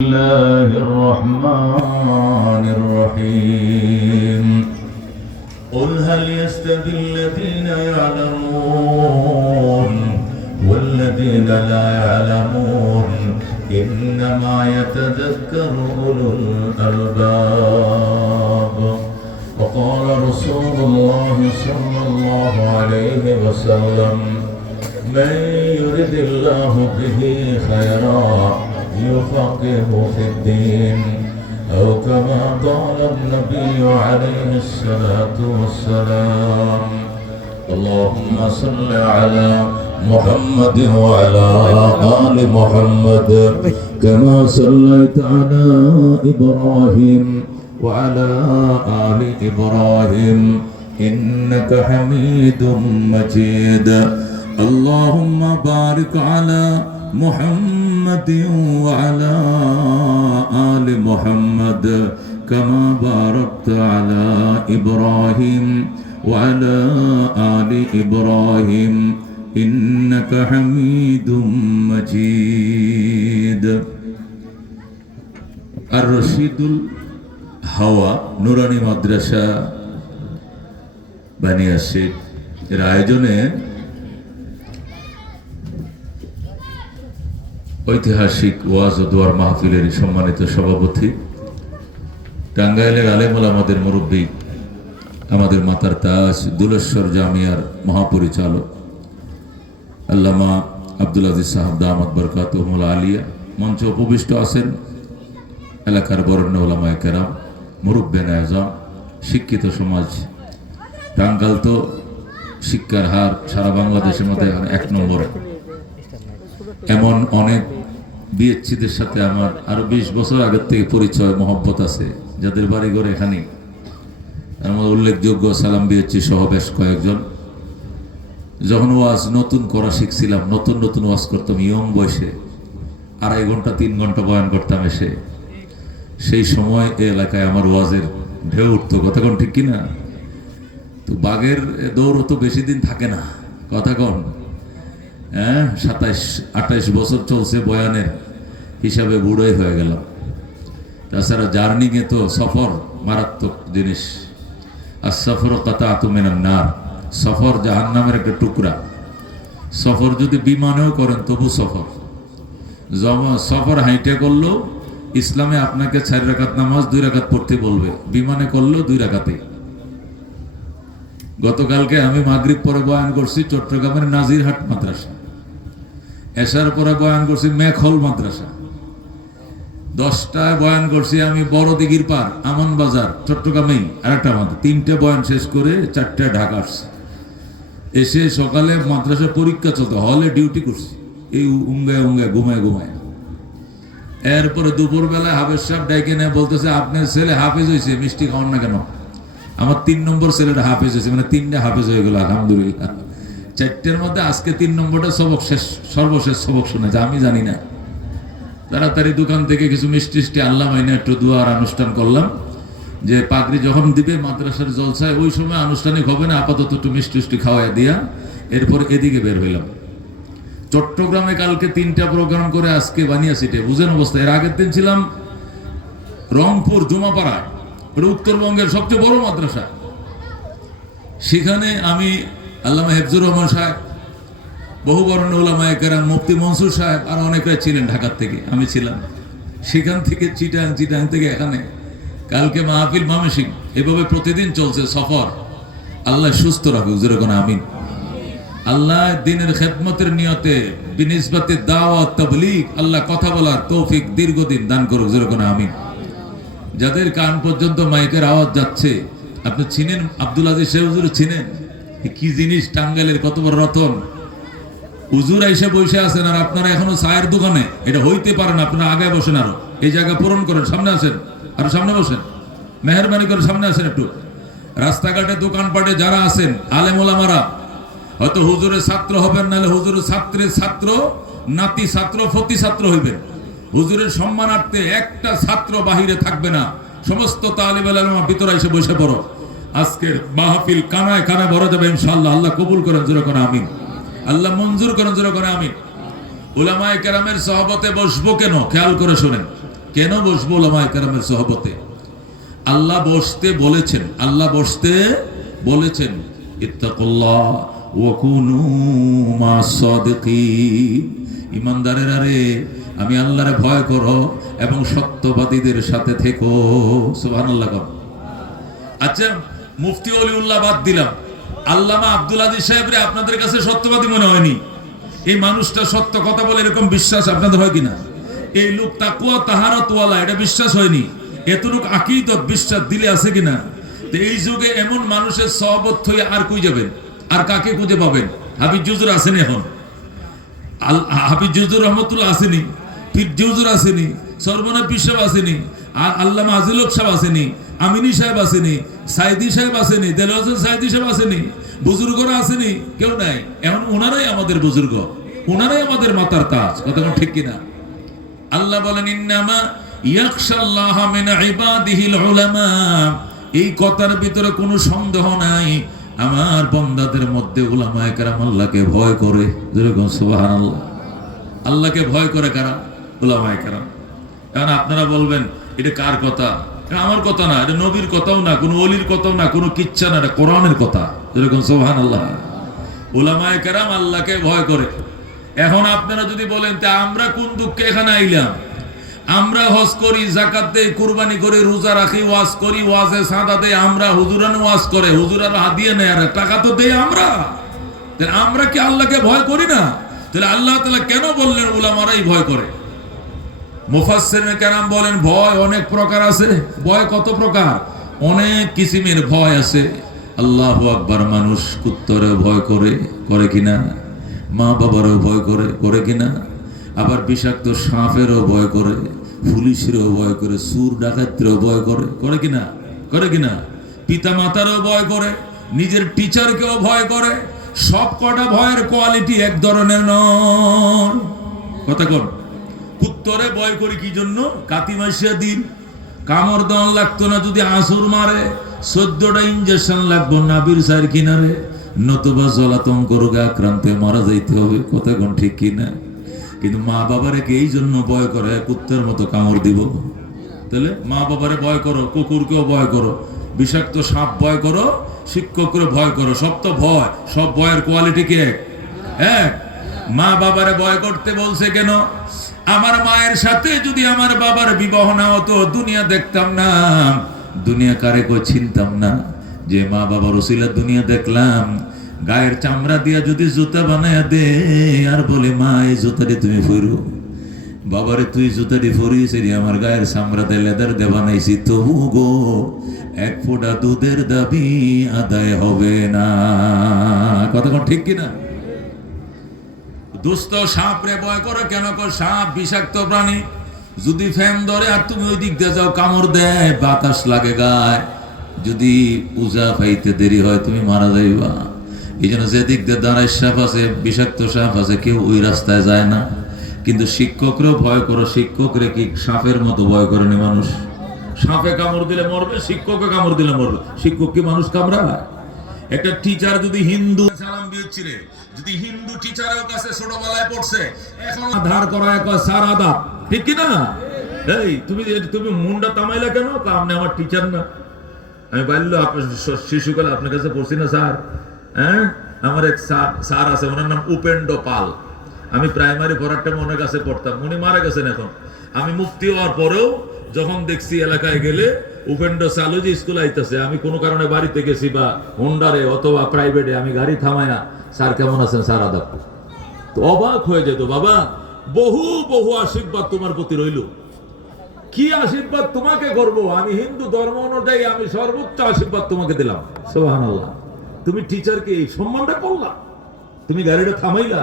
الله الرحمن الرحيم قل هل يستوي الذين يعلمون والذين لا يعلمون إنما يتذكر أولو الألباب وقال رسول الله صلى الله عليه وسلم من يرد الله به خيرا يفقه في الدين أو كما قال النبي عليه الصلاة والسلام اللهم صل على محمد وعلى آل محمد كما صليت على إبراهيم وعلى آل إبراهيم إنك حميد مجيد اللهم بارك على محمد وعلى آل محمد كما باركت على إبراهيم وعلى آل إبراهيم إنك حميد مجيد الرشيد الهوى نوراني مدرسة بني الشيخ এর আয়োজনে ঐতিহাসিক ওয়াজ ও দোয়ার মাহফিলের সম্মানিত সভাপতি টাঙ্গাইলের আলেম ওলামাদের মুরব্বী আমাদের মাতার তাজ দুলেশ্বর জামিয়ার মহাপরিচালক আল্লামা আব্দুল আজিজ সাহেব দামাত বরকাতুহুল আলিয়া মঞ্চে উপবিষ্ট আছেন এলাকার বরেণ্য ওলামায়ে কেরাম মুরব্বিয়ানে আযম শিক্ষিত সমাজ। টাঙ্গাইল তো শিক্ষার হার সারা বাংলাদেশের মধ্যে এক নম্বর। এমন অনেক বিএসসিদের সাথে আমার আরো 20 বছর আগের থেকে পরিচয় মহব্বত আছে, যাদের বাড়ি ঘর এখানে। আমার উল্লেখযোগ্য সালাম বিএসসি সহ বেশ কয়েকজন। যখন ওয়াজ নতুন করা শিখছিলাম, নতুন নতুন ওয়াজ করতাম ইয়ং বয়সে, 2.5 ঘন্টা 3 ঘন্টা বয়ান করতাম এসে। সেই সময় এই এলাকায় আমার ওয়াজের ঢেউ উঠতো, কথা কোন ঠিক কিনা? তো বাঘের দৌড় তো বেশি দিন থাকে না, কথা কোন? 27-28 বছর চলছে বয়ানের হিসাবে বুড়োই হয়ে গেলাম। তাছাড়া জার্নিংয়ে তো সফর মারাত্মক জিনিস। আর সফর কাতাআতুম মিনান নার, সফর জাহান্নামের একটা টুকরা। সফর যদি বিমানেও করেন তবু সফর। সফর হাইটে করলো ইসলামে আপনাকে 4 রাকাত নামাজ 2 রাকাত পড়তে বলবে, বিমানে করলেও 2 রাকাতে। গতকালকে আমি মাগরিব পরে বয়ান করছি চট্টগ্রামের নাজিরহাট মাদ্রাসা, এশার পরে বয়ান করছি মেখল মাদ্রাসা, 10টায় বয়ান করছি আমি বড় দিঘির পার আমান বাজার চট্টগ্রামেই আরেকটা মাদ্রাসা। 3টে বয়ান শেষ করে 4টায় ঢাকা আসছে। এসে সকালে মাদ্রাসার পরীক্ষা চলতো, হলে ডিউটি করছি এই উঙ্গায় উঙ্গায় ঘুমায় ঘুমায়। এরপরে দুপুরবেলায় হাফেজ সাহেব ডাইকে নিয়ে বলতেছে আপনার ছেলে হাফেজ হয়েছে, মিষ্টি খাওয়ান না কেন? আমার 3 নম্বর ছেলেটা হাফেজ হয়েছে, মানে 3টে হাফেজ হয়ে গেল আলহামদুলিল্লাহ। 4টের মধ্যে আজকে 3 নম্বরটা সবক শেষ, সর্বশেষ সবক শুনেছে, আমি জানি না। তাড়াতাড়ি দোকান থেকে কিছু মিষ্টি আনলাম, আইনা একটু দোয়ার অনুষ্ঠান করলাম যে পাগড়ি যখন দিবে মাদ্রাসার জলসায় ওই সময় আনুষ্ঠানিক হবে না, আপাতত একটু মিষ্টি খাওয়াই দিয়া এরপর এদিকে বের হইলাম। চট্টগ্রামে কালকে 3টা প্রোগ্রাম করে আজকে বানিয়াসিটে, বুঝেন অবস্থা। এর আগের দিন ছিলাম রংপুর জুমাপাড়ায়, উত্তরবঙ্গের সবচেয়ে বড় মাদ্রাসা। সেখানে আমি আল্লামা হেফজুর রহমান সাহেব, বহু বরেণ্য উলামায়ে কেরাম, মুফতি মনসুর সাহেব আর অনেকরা ছিলেন ঢাকার থেকে, আমি ছিলাম। সেখান থেকে চিটাং থেকে এখানে কালকে মাহফিল মামেসিং, এভাবে প্রতিদিন চলছে সফর। আল্লাহ সুস্থ রাখুক, যেরকম আমিন। আল্লাহ দিনের খেদমতের নিয়তে বিনিসবাতে দাওয়াত তাবলীগ আল্লাহ কথা বলার তৌফিক দীর্ঘদিন দান করুক, যেরকম আমিন। যাদের কান পর্যন্ত মাইকের আওয়াজ যাচ্ছে, আপনি চিনেন আব্দুল আজিজ সাহেব হুজুর, চিনেন? কি জিনিস, টাঙ্গাইলের কত বড় রতন। হুজুর আইসা বসে আছেন আর আপনারা এখনো চায়ের দোকানে। এটা হইতে পারে না, আপনারা আগে বসেন, আরো এই জায়গা পূরণ করেন, সামনে আসেন, আরো সামনে বসেন, মেহরবানি করে সামনে আসেন একটু। রাস্তাঘাটে দোকানপাটে যারা আছেন আলেম ওলামারা, হয়তো হুজুরের ছাত্র হবেন, নাহলে হুজুরের ছাত্রের ছাত্র, নাতি ছাত্র, ফতি ছাত্র হইবেন। হুজুরের সম্মানার্থে একটা ছাত্র বাহিরে থাকবে না, সমস্ত তালিবে ইলম ভিতরে এসে বসে পড়ো। আজকের মাহফিল কানায় কানায় ভরা যাবে ইনশাআল্লাহ। আল্লাহ কবুল করেন, জোরে করে আমিন। আল্লাহ মঞ্জুর করেন, জোরে করে আমিন। উলামায়ে কেরামের সহবতে বসবো কেন? খেয়াল করে শোনেন। কেন বসবো উলামায়ে কেরামের সোহবতে? আল্লাহ বসতে বলেছেন, আল্লাহ বসতে বলেছেন ইত্তাকুল্লাহ ওয়া কুনু মা'আস সাদিকিন। ইমানদারেরা রে, আমি আল্লাহরে ভয় করো এবং সত্যবাদীদের সাথে থেকো। সুবহানাল্লাহ। আচ্ছা, মুফতি ওলিউল্লাহ বাদ দিলাম, আল্লামা আব্দুল আজিজ সাহেব রে আপনাদের কাছে সত্যবাদী মনে হয়নি? এই মানুষটা সত্য কথা বলে এরকম বিশ্বাস আপনাদের হয় কিনা? এই লোক তাকওয়া তাহারাত ওয়ালা, এটা বিশ্বাস হয়নি? এতটুক আকীদত বিশ্বাস দিলে আছে কিনা? তো এই যুগে এমন মানুষের সহবত হয়ে আর কই যাবেন? আর কাকে খুঁজে পাবেন? হাফিজ হুজুর আসেনি, এখন হাফিজ হুজুর রহমতুল্লাহ আসেনি, পীর হুজুর আসেনি, সরবনা পীর সাহেব আসেনি, আর আল্লামা আজিল হক সাহেব আসেনি, আমিনী সাহেব আসেনি, সাইদি সাহেব আসেনি, দেলোয়ার হোসেন সাইদি সাহেব আসেনি, বুজুর্গরা আসেনি, কেউ নাই। এখন ওনারাই আমাদের বুজুর্গ, ওনারাই আমাদের মাতার তাজ। কথা ঠিক কিনা? আল্লাহ বলেন ইন্নামা ইয়াখশাল্লাহ মিন ইবাদিহিল উলামা। এই কথার ভিতরে কোনো সন্দেহ নাই, আমার বান্দাদের মধ্যে উলামায়ে কেরাম আল্লাহকে ভয় করে। যেরকম সুবহানাল্লাহ। আল্লাহকে ভয় করে কারা? উলামায়ে কেরাম। এখন আপনারা বলবেন এটা কার কথা? এটা আমার কথা না, এটা নবীর কথাও না, কোনো ওলির কথাও না, কোনো কিচ্ছা না, এটা কোরআনের কথা। যেরকম সুবহানাল্লাহ। উলামায়ে কেরাম আল্লাহকে ভয় করে। এখন আপনারা যদি বলেন তা আমরা কোন দুঃখে এখানে আইলাম? আমরা হজ করি, যাকাত দেই, কুরবানি করি, রোজা রাখি, ওয়াজ করি, ওয়াজে সাদা দেই, আমরা হুজুরানো ওয়াজ করে, হুজুরানো হাদিয়া নেয়, আর টাকা তো দেই আমরা। তাহলে আমরা কি আল্লাহকে ভয় করি না? তাহলে আল্লাহ তাআলা কেন বললেন উলামারাই ভয় করে? মুফাসসিরিন কেরাম বলেন ভয় অনেক প্রকার আছে। ভয় কত প্রকার? অনেক কিসিমের ভয় আছে। আল্লাহু আকবার। মানুষ কুত্তরে ভয় করে, করে কিনা? মা বাবারও ভয় করে, করে কিনা? আবার বিষাক্ত সাপেরও ভয় করে, পুলিশেরও ভয় করে, সুর ডাকাতেরও ভয় করে, করে কিনা? করে কিনা? পিতা মাতারও ভয় করে, নিজের টিচারকেও ভয় করে। সব কটা ভয়ের কোয়ালিটি এক ধরনের নয়। কথা কোন? কুত্তরে ভয় করি কি জন্য? কাতি মাসিয়া দিন কামড় দেওয়ান লাগতো না, যদি আসুর মারে 14টা ইঞ্জেকশন লাগবো নাবির সাইর কিনারে, নতুবা জলাতঙ্ক রোগে আক্রান্তে মারা যাইতে হবে। কথা কোন ঠিক কিনা? কিন্তু মা বাবারে কে এই জন্য ভয় করে কুত্তের মতো কামড় দিব? তাহলে মা বাবারে ভয় করো, কুকুরকেও ভয় করো, বিষাক্ত সাপ ভয় করো, শিক্ষকরে ভয় করো। সব তো ভয়, সব ভয়ের কোয়ালিটি কি এক? এক। মা বাবারে ভয় করতে বলছে কেন? আমার মায়ের সাথে যদি আমার বাবার বিবাহ না হতো দুনিয়া দেখতাম না, দুনিয়া কারে কো চিনতাম না। যে মা বাবার ওসিলা দুনিয়া দেখলাম, গায়ের চামড়া দিয়া যদি জুতা বানায় দে আর বলে মা এই জুতাটি তুমি পরো, বাবারে তুই জুতাটি পরিস, আমার গায়ের চামড়া দিয়ে লেদার দিয়ে বানাইছি, তবু গো এক ফোঁটা দুধের দাবি আদায় হবে না। কথা কোন ঠিক কিনা? দুস্থ সাপ রে ভয় করো কেন? সাপ বিষাক্ত প্রাণী, যদি ফ্যান ধরে আর তুমি ওই দিক দিয়ে যাও কামড় দেয়, বাতাস লাগে গায়ে, যদি পূজা পাইতে দেরি হয় তুমি মারা যাইবা। এই জন্য যেদিক দিয়ে দাঁড়ায় সাপ আছে, বিষাক্ত সাপ আছে, কেউ ওই রাস্তায় যায় না। কিন্তু শিক্ষকরেও ভয় করো, শিক্ষকরে কি সাপের মতো ভয় করেনি মানুষ? সাপে কামড় দিলে মরবে, শিক্ষকে কামড় দিলে মরবে। শিক্ষক কি মানুষ কামড়ায়? একটা টিচার যদি হিন্দু সালাম দিয়েছিলে, যদি হিন্দু টিচারের কাছে ছোটবেলায় পড়ছে, এখন ধার করা এক স্যার আদা, ঠিক কি না? এই তুমি মুন্ডা তামাইলা কেন? আপনি আমার টিচার না। আমি বললো শিশুকালে আপনার কাছে পড়ছি না স্যার? হ্যাঁ, আমার এক স্যার আছে, ওনার নাম উপেন্দ্র পাল। আমি প্রাইমারি পড়ার ওনার কাছে পড়তাম, উনি মারা গেছেন এখন। আমি মুফতি হওয়ার পরেও যখন দেখছি এলাকায় গেলে উপেন্দ্র চালু যে স্কুল আইতেছে, আমি কোনো কারণে বাড়িতে গেছি বা হোন্ডারে অথবা প্রাইভেটে, আমি গাড়ি থামাই না, স্যার কেমন আছেন স্যার আদাব, তো অবাক হয়ে যেত। বাবা বহু বহু আশীর্বাদ তোমার প্রতি রইল। কি আশীর্বাদ তোমাকে করবো? আমি হিন্দু ধর্ম অনুযায়ী আমি সর্বোচ্চ আশীর্বাদ তোমাকে দিলাম। সুবহানাল্লাহ। তুমি টিচারকে এই সম্মানটা করলা, তুমি গাড়িটা থামাইলা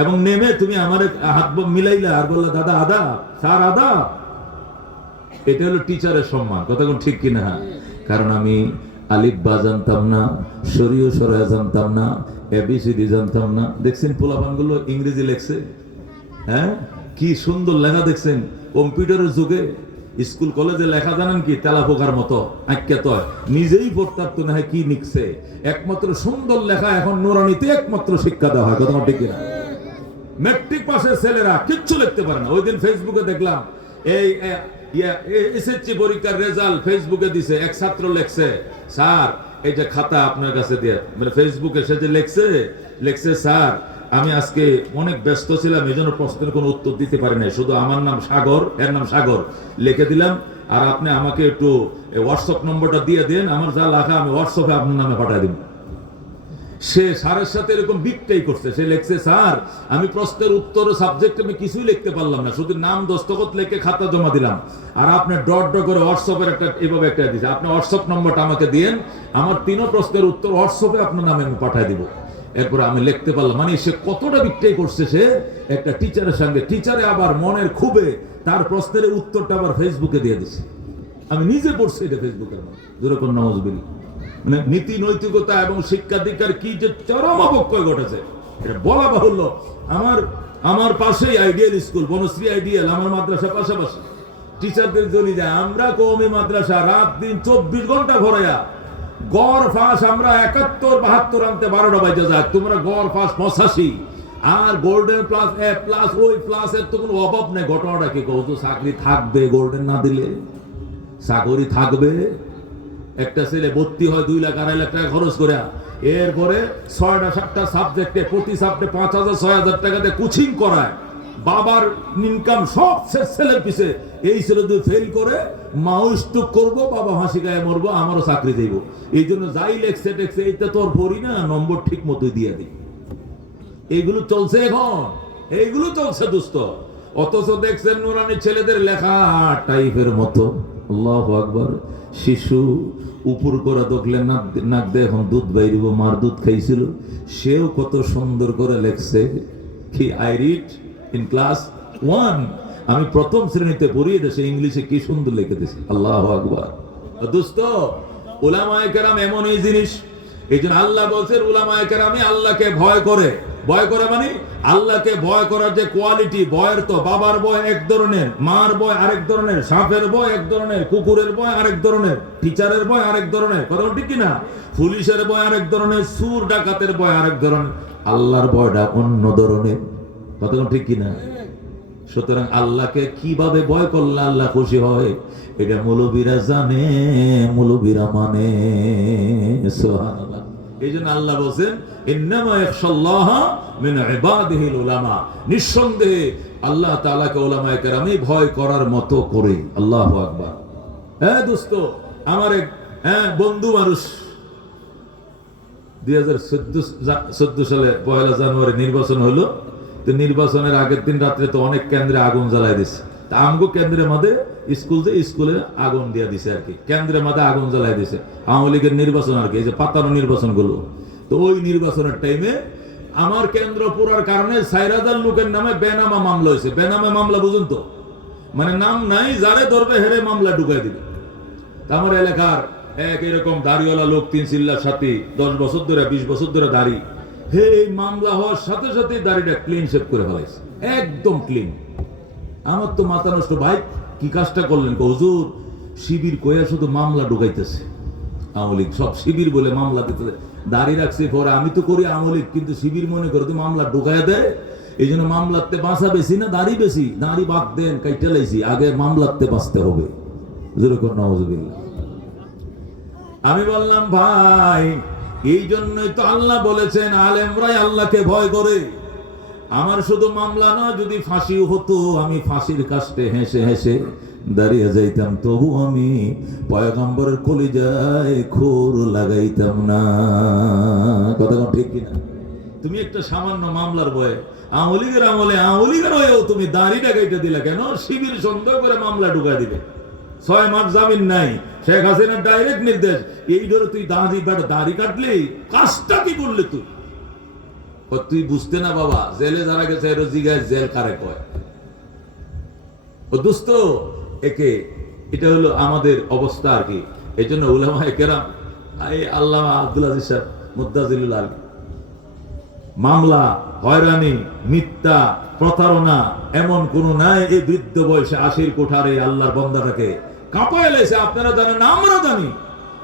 এবং নেমে তুমি আমার হাত মিলাইলা আর বললা দাদা আদা, স্যার আদা। এটা হলো টিচারের সম্মান। কথা কোন ঠিক কিনা? কারণ আমি আলিফ বা জানতাম না, শরীয় সরা জানতাম না, এবিসিডি জানতাম না। দেখছেন পোলাপানগুলো ইংরেজি লেখছে, হ্যাঁ কি সুন্দর লেখা দেখছেন। কম্পিউটারের যুগে স্কুল কলেজে লেখা জানেন কি? তেলা পোকার মতো আঁকিয়া তয়, নিজেই পড়তে পারতো না কি লিখছে। একমাত্র সুন্দর লেখা এখন নুরানিতে একমাত্র শিক্ষা দেওয়া হয়। কথা ঠিক কিনা? মেট্রিক পাসের ছেলেরা কিচ্ছু লিখতে পারে না। ওই দিন ফেসবুকে দেখলাম এই এসএসসি পরীক্ষার রেজাল্ট ফেসবুকে দিছে, এক ছাত্র লেখছে, স্যার এই যে খাতা আপনার কাছে দিয়ে, মানে ফেসবুকে সে যে লেখছে স্যার আমি আজকে অনেক ব্যস্ত ছিলাম, এই জন্য প্রশ্নের কোনো উত্তর দিতে পারি নাই, শুধু আমার নাম সাগর, এর নাম সাগর লিখে দিলাম, আর আপনি আমাকে একটু হোয়াটসঅ্যাপ নম্বরটা দিয়ে দেন, আমার যা লেখা আমি হোয়াটসঅ্যাপে আপনার নামে পাঠিয়ে দিব। সে স্যারের সাথে এরকম বিকটাই করছে, সে লেখছে স্যার আমি প্রশ্নের উত্তর সাবজেক্ট আমি কিছুই লিখতে পারলাম না, শুধু নাম দস্তখত লিখে খাতা জমা দিলাম, আর আপনি ডট ডট করে হোয়াটসঅ্যাপের একটা এভাবে একটা দিয়েছে, আপনি হোয়াটসঅ্যাপ নম্বরটা আমাকে দিয়েন, আমার 3 প্রশ্নের উত্তর হোয়াটসঅ্যাপে আপনার নামে আমি পাঠিয়ে দিব। এরপর আমি লিখতে পারলাম, মানে সে কতটা বিকটাই করছে সে একটা টিচারের সঙ্গে, টিচারে আবার মনের খুবে তার প্রশ্নের উত্তরটা আবার ফেসবুকে দিয়ে দিছে। আমি নিজে পড়ছি এটা ফেসবুকের মধ্যে, যেরকম নওয়াজবিল, মানে নীতি নৈতিকতা এবং শিক্ষা দীক্ষার কি যে চরম অবক্ষয় ঘটেছে এটা বলা বাহুল্য। আমার পাশেই আইডিয়াল স্কুল, বনশ্রী আইডিয়াল, আমার মাদ্রাসা পাশাপাশি, টিচারদের জন্য যায়, আমরা কওমি মাদ্রাসা রাত দিন 24 ঘন্টা ভরাইয়া গড় ফাঁস আমরা 71-72 আনতে 12টা বাজে যায়, তোমরা গড় ফাঁস 85, আর গোল্ডেন প্লাস এ প্লাস ওই প্লাস এর তো কোনো অভাব নেই। ঘটনাটা কি কত চাকরি থাকবে, গোল্ডেন না দিলে চাকরি থাকবে? একটা ছেলে ভর্তি হয় 2 লাখ 2.5 লাখ টাকা খরচ করে, এরপরে 6টা 7টা সাবজেক্টে প্রতি সাবজেক্টে 5,000-6,000 টাকাতে কোচিং করায়, বাবার ইনকাম সব শেষ ছেলের পিছে, এই ছেলে যদি ফেল করে মাও স্ট্রোক করবো, বাবা হাসি গায়ে মরবো, আমারও চাকরি দেব, এই জন্য যাই লেখছে টেকছে এইটা তোর পড়ি না, নম্বর ঠিক মতোই দিয়ে দিই। এইগুলো চলছে এখন, এইগুলো চলছে দোস্ত। অথচ দেখছেন নুরানি ছেলেদের লেখা টাইপের মতো, আল্লাহু আকবার, শিশু উপর করা দেখলে নাক দিয়ে এখন দুধ বাইরিব, মার দুধ খাইছিল, সেও কত সুন্দর করে লেখছে কি আই রিড ইন ক্লাস 1, আমি প্রথম শ্রেণীতে পড়ি, এটা সে ইংলিশে কি সুন্দর লিখে দিয়েছে, আল্লাহু আকবার। দোস্ত উলামায়ে কেরাম এমন এই জিনিস, এই জন্য আল্লাহ বলছেন উলামায়ে কেরামে আল্লাহকে ভয় করে, ভয় করে মানে আল্লাহকে ভয় করার যে কোয়ালিটি, ভয়ের তো বাবার ভয় এক ধরনের, মার ভয় আরেক ধরনের, সাপের ভয় এক ধরনের, কুকুরের ভয় আরেক ধরনের, টিচারের ভয় আরেক ধরনের, কথা ঠিক কিনা, পুলিশের ভয় আরেক ধরনের, সুর ডাকাতের ভয় আরেক ধরনের, আল্লাহর ভয়টা অন্য ধরনের, কথা ঠিক কিনা। সুতরাং আল্লাহকে কিভাবে ভয় করলে আল্লাহ খুশি হয় এটা মৌলবীরা জানে, মৌলবীরা মানে, সুবহানাল্লাহ। এই জন্য আল্লাহ বলছেন ইন্নামা ইয়াখশাল্লাহা মিন ইবাদিহিল উলামা, নিঃসন্দেহে আল্লাহ তাআলাকে উলামায়ে কেরামই ভয় করার মতো করে। আল্লাহু আকবার। হ্যাঁ দোস্ত, আমার এক বন্ধু মানুষ 2014 সালে 1 জানুয়ারি নির্বাচন হলো, তো নির্বাচনের আগের দিন রাত্রে তো অনেক কেন্দ্রে আগুন জ্বালাই দিছে, তা আমগো কেন্দ্রের মধ্যে স্কুলে আগুন দিয়ে দিছে আর কি, কেন্দ্রের মধ্যে আগুন জ্বালাই দিছে, আওয়ামী লীগের নির্বাচন আর কি, এই যে পাতানো নির্বাচন গুলো। তো ওই নির্বাচনের টাইমে আমার কেন্দ্র পুরার কারণে 4,000 লোকের নামে বেনামা মামলা হয়েছে। বেনামা মামলা বুঝুন তো, মানে নাম নাই, যারে ধরবে হেরে মামলা ঢুকাই দিবে। আমার এলাকার এক এরকম দাড়িওয়ালা লোক, 3 চিল্লার সাথে 10 বছর ধরে 20 বছর ধরে দাড়ি, হে মামলা হওয়ার সাথে সাথে দাড়িটা ক্লিন শেভ করে ফেলাইছে, একদম ক্লিন। আমার তো মাথা নষ্ট, ভাই কি কাজটা করলেন? হুজুর শিবির কইয়া শুধু মামলা ঢুকাইতেছে, আওয়ামী লীগ সব শিবির বলে মামলা দিতেছে, দাড়ি রাখছে পরে, আমি তো করি আওয়ামী লীগ, কিন্তু শিবির মনে করে তো মামলা ঢুকাইয়া দেয়, এই জন্য মামলাতে বাঁচা বেশি না দাড়ি বেশি, দাড়ি বাদ দেন কাইটা লাইছি, আগে মামলাতে বাঁচতে হবে, যেরকম নাউজুবিল্লাহ। আমি বললাম ভাই এই জন্যই তো আল্লাহ বলেছেন আলেমরাই আল্লাহকে ভয় করে। আমার শুধু মামলা নয়, যদি ফাঁসিও হতো আমি ফাঁসির কাস্টে হেসে হেসে দাঁড়িয়ে যাইতাম, তবু আমি পয়গম্বরের কলিজায় খুর লাগাইতাম না, কথা ঠিক কিনা। তুমি একটা সামান্য মামলার ভয়ে আওয়ামী লীগের আমলে আওয়ামী লীগের হয়েও তুমি দাড়ি ডাকাইতে দিলা কেন? শিবির সন্দেহ করে মামলা ঢুকাই দিবে, 6 মাস জামিন নাই, শেখ হাসিনার ডাইরেক্ট নির্দেশ, এই ধরে তুই দাড়ি কাটলি, কাজটা কি করলি তুই? তুই বুঝতে না বাবা, জেলে যারা গেছে জিগায় জেল কারে কয়। ও দোস্ত এটা হলো আমাদের অবস্থা আর কি। এই জন্য উলামায়ে কেরাম, আল্লামা আব্দুল আজিজ সাহেব মুদ্দাজিলুল আলী, মামলা, হয়রানি, মিথ্যা, প্রতারণা এমন কোন নাই। এই বৃদ্ধ বয়সে 80 কোঠারে আল্লাহর বান্দাটাকে কাঁপায় লাইছে, আপনারা জানেন না, আমরা জানি,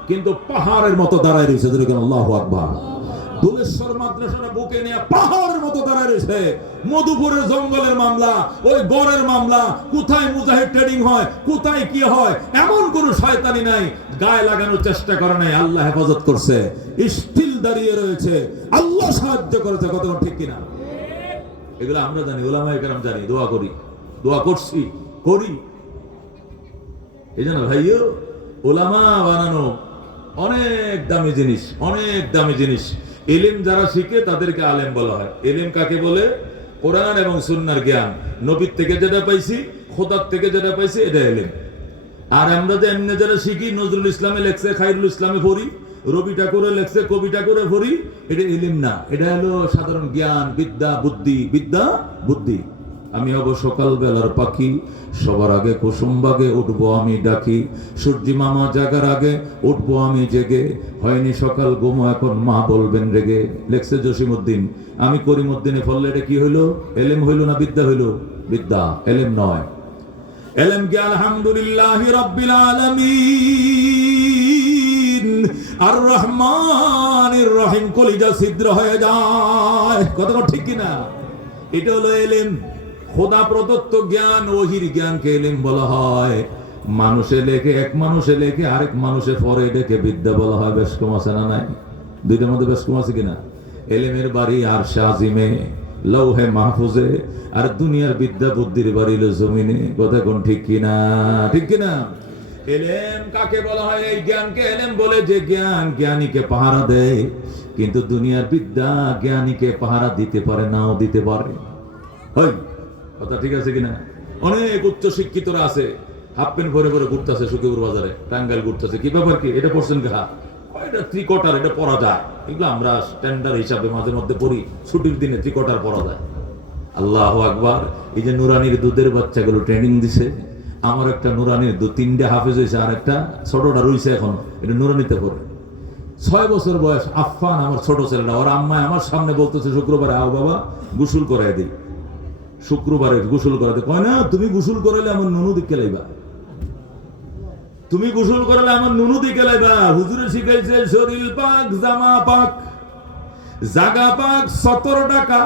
কিন্তু পাহাড়ের মতো দাঁড়ায় রয়েছে, যেরকম আল্লাহু আকবার। ধুলেশ্বর মাদ্রাসাটা বুকে নিয়ে পাহাড়ের মতো দাঁড়ায় রয়েছে। মধুপুরের জঙ্গলের মামলা, ওই গড়ের মামলা, কোথায় মুজাহিদ ট্রেডিং হয়, কোথায় কি হয়, এমন কোন শয়তানি নাই গায়ে লাগানোর চেষ্টা করে নাই। আল্লাহ হেফাজত করছে, স্টিল দাঁড়িয়ে রয়েছে, আল্লাহ সাহায্য করেছে। কতক্ষণ ঠিক কিনা? এগুলো আমরা জানি, উলামায়ে কেরাম জানি, দোয়া করি, দোয়া করছি, করি। এই জন্য ভাইও উলামা বানানো অনেক দামি জিনিস, অনেক দামি জিনিস। ইলম যারা শিখে তাদেরকে আলেম বলা হয়। ইলম কাকে বলে? কোরআন এবং সুন্নাহর জ্ঞান, নবীর থেকে যেটা পাইছি, খোদার থেকে যেটা পাইছি, এটা ইলম। আর আমরা যে এমনি যারা শিখি, নজরুল ইসলামে লেখছে, খায়রুল ইসলামে পড়ি, রবি ঠাকুরে লেখছে, কবি ঠাকুরে পড়ি, এটা ইলম না। এটা হলো সাধারণ জ্ঞান, বিদ্যা, বুদ্ধি, বিদ্যা, বুদ্ধি। আমি হব সকাল বেলার পাখি, সবার আগে কুসুমবাগে উঠবো আমি ডাকি, সূর্যি মামা জাগার আগে উঠবো আমি জেগে, হয়নি সকাল ঘুমো এখন মা বলবেন রেগে। লেখছে জসিমউদ্দিন। আমি করিমউদ্দিনে ফললে এটা কি হইলো? এলেম হইল না বিদ্যা হইল? বিদ্যা, এলেম নয়। এলেম কি? আলহামদুলিল্লাহি রাব্বিল আলামিন আর রহমানির রহিম, কলিজা ছিদ্র হয়ে যায়। কথা ঠিক কিনা? এটা হলো এলেম। খোদা প্রদত্ত জ্ঞান, ওহির জ্ঞানকে এলেম বলা হয়। মানুষে লেখে, এক মানুষে লেখে, আরেক মানুষে পরে ডেকে বিদ্যা বলা হয়। বেশ কম আছে না? নাই? দুইটার মধ্যে বেশ কম আছে কিনা? এলেমের বাড়ি আরশে আজিমে, লৌহে মাহফুজে, আর দুনিয়ার বিদ্যা বুদ্ধির বাড়ি হলো জমিনে। কথা কোন ঠিক কিনা? ঠিক কিনা? এলেম কাকে বলা হয়? এই জ্ঞানকে এলেম বলে যে জ্ঞান জ্ঞানীকে পাহারা দেয়। কিন্তু দুনিয়ার বিদ্যা জ্ঞানীকে পাহারা দিতে পারে, নাও দিতে পারে। কথা ঠিক আছে কিনা? অনেক উচ্চ শিক্ষিতরা আছে, হাফ প্যান্ট ভরে ভরে ঘুরতেছে সুখীপুর বাজারে, টাঙ্গাইল ঘুরতেছে। কি ব্যাপার? কি এটা পড়ছেন? হ্যাঁ, এটা ত্রিকটার, এটা পরা যায়। এগুলো আমরা স্ট্যান্ডার্ড হিসাবে মাঝে মধ্যে পড়ি, ছুটির দিনে ত্রিকটার পরা যায়। আল্লাহু আকবার। এই যে নুরানির দুধের বাচ্চাগুলো ট্রেনিং দিছে, আমার একটা নুরানির দুধ 3টে হাফেজ হয়েছে, আর একটা ছোটটা রয়েছে এখনো, এটা নুরানিতে পড়ে। 6 বছর বয়স, আফফান আমার ছোট ছেলেটা। ওর আম্মা আমার সামনে বলতেছে শুক্রবারে আও বাবা গোসল করাই দিই, শুক্রবারে গোসল করাতে। কয় না, তুমি গোসল করালে আমার নুনু দিকে লাইবা, তুমি গোসল করালে আমার নুনু দিকে লাইবা। হুজুরে শিখাইছে শরীর পাক, জামা পাক, জাগা পাক। 17 টাকা,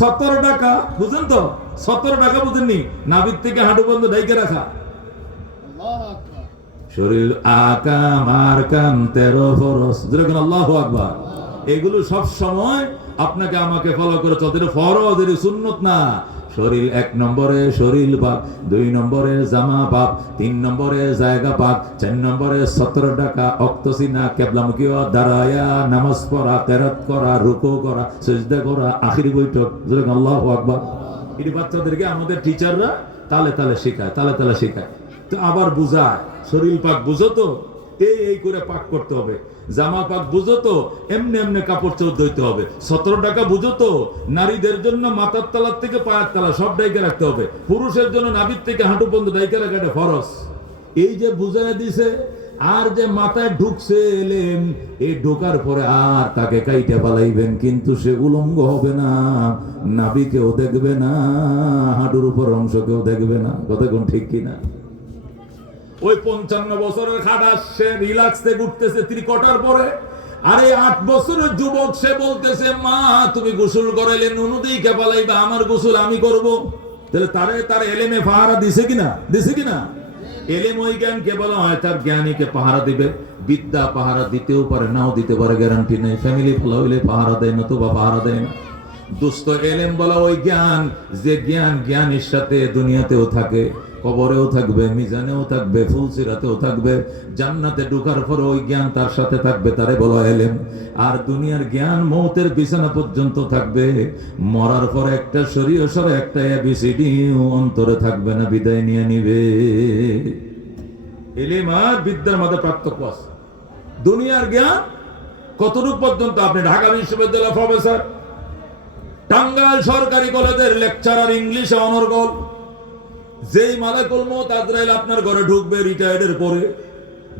17 টাকা, বুঝেন তো? 17 টাকা বুঝেননি? নাভির থেকে হাঁটু পর্যন্ত ঢাইকে রাখা। শরীর আকা মার কাম 13 ফরজ। যেরকম আল্লাহু আকবার। এগুলো সব সময় আপনাকে আমাকে ফলো করে চলতে। ফরজ, এর সুন্নত না। শরীর 1 নম্বরে শরীর পাক, 2 নম্বরে জামা পাক, 3 নম্বরে জায়গা পাক, 4 নম্বরে 17 টাকা অক্তসিনা, কেবলামুখী দাঁড়ায়া নামাজ পড়া, তেরাত করা, রুকু করা, সিজদা করা, আখিরি বৈঠক। যেরকম আল্লাহু আকবার। এই বাচ্চাদেরকে আমাদের টিচাররা তালে তালে শেখায়, তালে তালে শেখায়। তো আবার বুঝায়, শরীর পাক বুঝো তো, এই করে পাক করতে হবে। জামা পাক বুঝো তো, এমনি এমনি কাপড় চোপড় ধুইতে হবে। 17 টাকা বুঝো তো, নারীদের জন্য মাথার তালার থেকে পায়ের তালা সব ডাইকে রাখতে হবে। পুরুষের জন্য নাভির থেকে হাঁটু পর্যন্ত ডাইকে রাখাটা ফরজ। এই যে বুঝাই দিছে, আর যে মাথায় ঢুকছে এলেম, এই ঢোকার পরে আর তাকে কাইটা পালাইবেন, কিন্তু সে উলঙ্গ হবে না, নাভিকেও দেখবে না, হাঁটুর উপর অংশকেও দেখবে না। কথা কোন ঠিক কিনা? ওই 55 বছরের খাটাস, সে রিল্যাক্সে ঘুরতেছে ত্রিকটার পরে। আরে 8 বছরের যুবক, সে বলতেছে মা তুমি গোসল করাইলে নুনু দিকে পালাইবা, আমার গোসল আমি করব। তাহলে তার এলেমে পাহারা দিছে কিনা? দিছে কিনা? এলেম ওই জ্ঞানকে বলা হয় তার জ্ঞানীকে পাহারা দিবে। বিদ্যা পাহারা দিতেও পারে, নাও দিতে পারে, গ্যারান্টি নেই। ফ্যামিলি ভালো হইলে পাহারা দেয়, না তো বা পাহারা দেয় না। দোস্ত, এলেম বলা ওই জ্ঞান, যে জ্ঞান জ্ঞানের সাথে দুনিয়াতেও থাকে, কবরেও থাকবে, মিজানেও থাকবে, ফুলসিরাতেও থাকবে, জান্নাতে ঢোকার পরে ওই জ্ঞান তার সাথে থাকবে, তারে বলা এলেম। আর দুনিয়ার জ্ঞান মৌতের বিছানা পর্যন্ত থাকবে, মরার পরে একটা শরীর সরে একটা এবিসিডি অন্তরে থাকবে না, বিদায় নিয়ে নিবে। এলেম আর বিদ্যার মধ্যে পার্থক্য আছে। দুনিয়ার জ্ঞান কতটুকু পর্যন্ত? আপনি ঢাকা বিশ্ববিদ্যালয়ের প্রফেসর, টাঙ্গাইল সরকারি কলেজের লেকচারার, ইংলিশে অনর্গল, যেই মালাকুল মউত আজরাইল আপনার ঘরে ঢুকবে রিটায়ার্ডের পরে,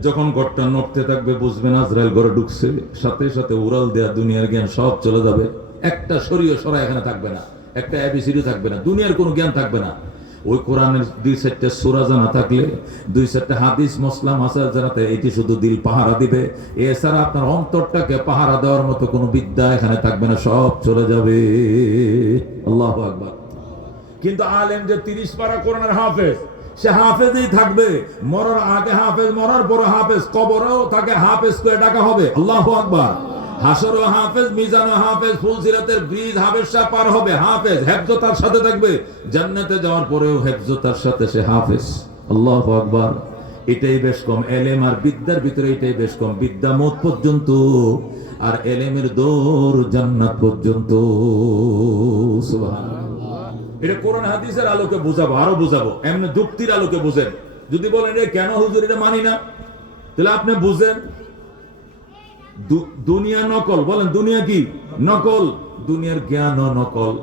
যখন ঘরটা নড়তে থাকবে বুঝবেন আজরাইল ঘরে ঢুকছে, সাথে সাথে উড়াল দেয়া দুনিয়ার জ্ঞান সব চলে যাবে। একটা শরীয় সরা এখানে থাকবে না, একটা এবিসিডি থাকবে না, দুনিয়ার কোনো জ্ঞান থাকবে না। ওই কোরআনের 2-4টা সূরা জানা থাকলে, 2-4টা হাদিস মসলা মাসাল জানাতে, এটি শুধু দিল পাহারা দিবে। এছাড়া আপনার অন্তরটাকে পাহারা দেওয়ার মতো কোনো বিদ্যা এখানে থাকবে না, সব চলে যাবে। আল্লাহু আকবার। কিন্তু আলেম যে 30 পারা কোরআনের হাফেজ, সে হাফেজই থাকবে, মরার আগে হাফেজ, মরার পরে হাফেজ, কবরেও তাকে হাফেজ করে ডাকা হবে। আল্লাহু আকবার। হাসরও হাফেজ, মিজানও হাফেজ, ফুলসিরাতের ব্রিজ হাফেজ সাহেব পার হবে, হাফেজ, হেফজ তার সাথে থাকবে, জান্নাতে যাওয়ার পরেও হেফজ তার সাথে, সে হাফেজ। আল্লাহু আকবার। এটাই বেশ কম, এলেম আর বিদ্যার ভিতরে এটাই বেশ কম। বিদ্যা মওত পর্যন্ত, আর এলেমের দৌড় জান্নাত পর্যন্ত। সুবহানাল্লাহ। এটা কোরআন হাদিসের আলোকে বুঝাবো, আরো বুঝাবো, এমনি যুক্তির আলোকে বুঝেন। যদি বলেন এ কেন হুজুর এটা মানি না, তাহলে আপনি বুঝেন দুনিয়া নকল। বলেন দুনিয়া কি নকল? দুনিয়ার জ্ঞান ও নকল।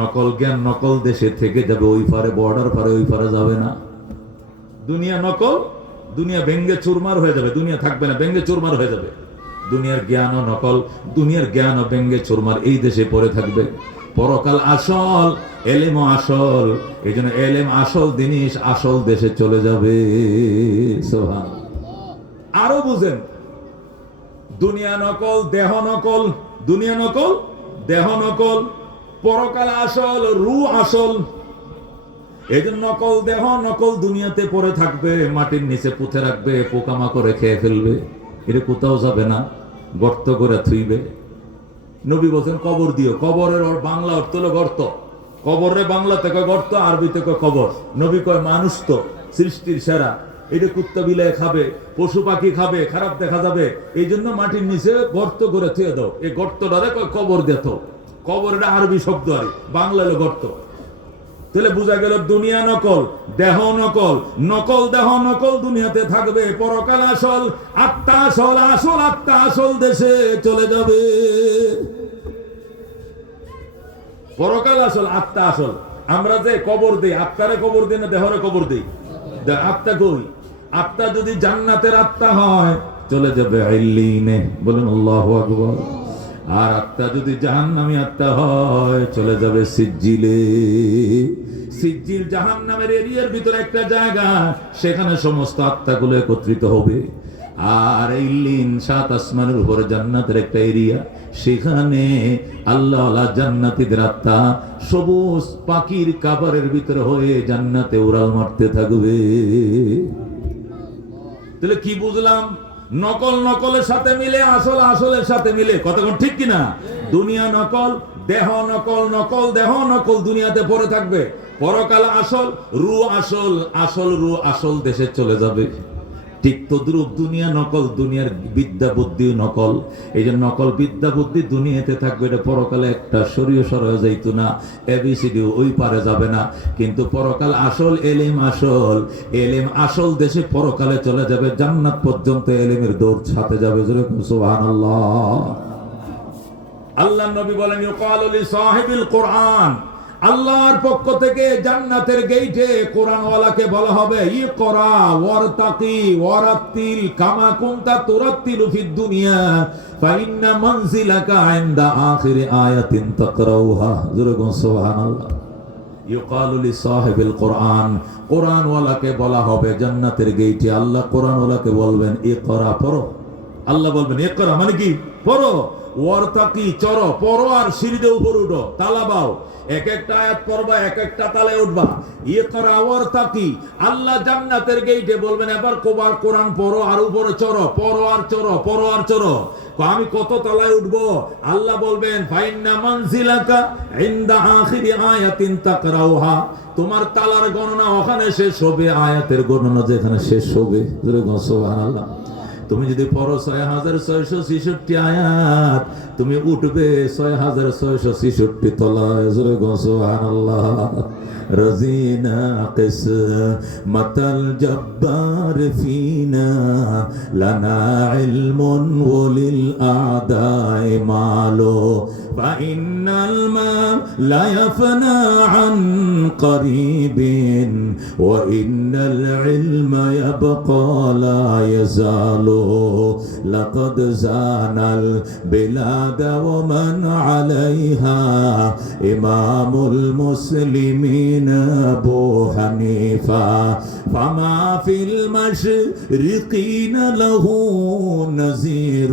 নকল জ্ঞান নকল দেশে থেকে যাবে, ওই পারে, বর্ডার পারে, ওই পারে যাবে না। দুনিয়া নকল, দুনিয়া ভেঙ্গে চুরমার হয়ে যাবে, দুনিয়া থাকবে না, ভেঙ্গে চুরমার হয়ে যাবে। দুনিয়ার জ্ঞান ও নকল, দুনিয়ার জ্ঞান ও ভেঙ্গে চুরমার এই দেশে পড়ে থাকবে। পরকাল আসল, এলেম আসল। এই জন্য এলেম আসল জিনিস আসল দেশে চলে যাবে। সুবহানাল্লাহ। আরো বুঝেন, দুনিয়া নকল, দেহ নকল। দুনিয়া নকল, দেহ নকল। পরকাল আসল, রূহ আসল। এই জন্য নকল দেহ, নকল দুনিয়াতে পড়ে থাকবে, মাটির নিচে পুঁতে রাখবে, পোকামাকড়ে খেয়ে ফেলবে, এটা কোথাও যাবে না, গর্ত করে থুইবে। নবী বলছেন কবর দিও। কবরের বাংলা অর্থ হলো গর্ত। কবরের বাংলাতে কয় গর্ত, আরবিতে কয় কবর। নবী কয় মানুষ তো সৃষ্টির সেরা, এটা কুত্তা বিলাই খাবে, পশু পাখি খাবে, খারাপ দেখা যাবে, এই জন্য মাটির নিচে গর্ত করে থুয়ে দাও। এই গর্তটারে কয় কবর দেত। কবর এটা আরবি শব্দ, আর বাংলা হলো গর্ত। তাহলে বোঝা গেল দুনিয়া নকল, দেহ নকল। নকল দেহ নকল দুনিয়াতে থাকবে, পরকাল আসল, আত্মা আসল। আসল আত্মা আসল দেশে চলে যাবে। পরকাল আসল, আত্মা আসল। আমরা যে কবর দিই, আত্মারে কবর দিই না দেহরে কবর দিই? আত্মা কই? আত্মা যদি জান্নাতের আত্মা হয় চলে যাবে ইল্লিনে। বলেন আল্লাহু আকবার। আর আত্মা যদি জাহান্নামী আত্মা হয় চলে যাবে সিজ্জিলে। সিজ্জিল জাহান্নামের এরিয়ার ভিতরে একটা জায়গা, সেখানে সমস্ত আত্মাগুলো একত্রিত হবে। আর ইল্লিন 7 আসমানের উপরে জান্নাতের একটা এরিয়া, সেখানে আল্লাহ জান্নাতীদের আত্মা সবুজ পাখির কাবারের ভিতরে হয়ে জান্নাতে উড়াল মারতে থাকবে। তাহলে কি বুঝলাম? নকল নকলের সাথে মিলে, আসল আসলের সাথে মিলে। কতক্ষণ ঠিক কিনা? দুনিয়া নকল, দেহ নকল, নকল দেহ নকল দুনিয়াতে পড়ে থাকবে। পরকাল আসল, রূহ আসল, আসল রূহ আসল দেশে চলে যাবে। ঠিক তদ্রূপ দুনিয়া নকল, দুনিয়ার বিদ্যা বুদ্ধি নকল। এই যে নকল বিদ্যা বুদ্ধি দুনিয়াতে থাকবে, এটা পরকালে একটা সরিয়ে সরা যাইত না, এবিসিডি ওই পারে যাবে না। কিন্তু পরকাল আসল, এলেম আসল। এলেম আসল দেশে পরকালে চলে যাবে, জান্নাত পর্যন্ত এলেমের দৌড় ছাতে যাবে। সুবহানাল্লাহ। আল্লাহর নবী বলেন ইউকালু লি সাহিবিল কোরআন, আল্লাহর পক্ষ থেকে জান্নাতের গেইটে কোরআনওয়ালাকে বলা হবে ইকরা ওয়ারতাকি ওয়ারাতিল কামা কুনতা তুরাতিলু ফিদ দুনিয়া ফাইন্না মানজিলাকা ইনদা আখির আয়াতিন তাকরাউহা। সুবহানাল্লাহ। ইউকালু লি সাহিবিল কোরআন, কোরআনওয়ালাকে বলা হবে জান্নাতের গেইটে, আল্লাহ কোরআনওয়ালাকে বলবেন ইকরা, পড়ো। আল্লাহ বলবেন ইকরা মানে কি? পড়ো। ওয়ারতাকি, চড়ো, পড়ো, আর সিঁড়িতে উপর উঠো, তালা বাও, এক একটা আয়াত পড়বা, এক একটা তালায় উঠবা। ইকরা ওয়ারতাকি, আল্লাহ জান্নাতের গেইটে বলবেন এবার কোবার কোরআন পড়ো আর উপরে চড়ো, পড়ো আর চড়ো, পড়ো আর চড়ো। আমি কত তালায় উঠবো? আল্লাহ বলবেন ফাইন্না মানজিলাকা ইনদা আখিরি আয়াতিন তাকরাউহা, তোমার তালার গণনা ওখানে শেষ হবে, আয়াতের গণনা যেখানে শেষ হবে। সুবহানাল্লাহ। তুমি যদি পড়ো 6666 আয়াত, তুমি উঠবে 6666 তলায়। সুবহানাল্লাহ। রাজিনা কিসমাতাল জব্বার ফিনা লানা ইলমুন ওয়ালিল আদায়ে মালো ফাইন্নাল মাল লা ইয়াফনা আন করিবিন ওয়া ইন্নাল ইলমা يبقى لا يزال لقد زان البلاد ومن عليها إمام المسلمين أبو حنيفة فما في المشرقين له نذير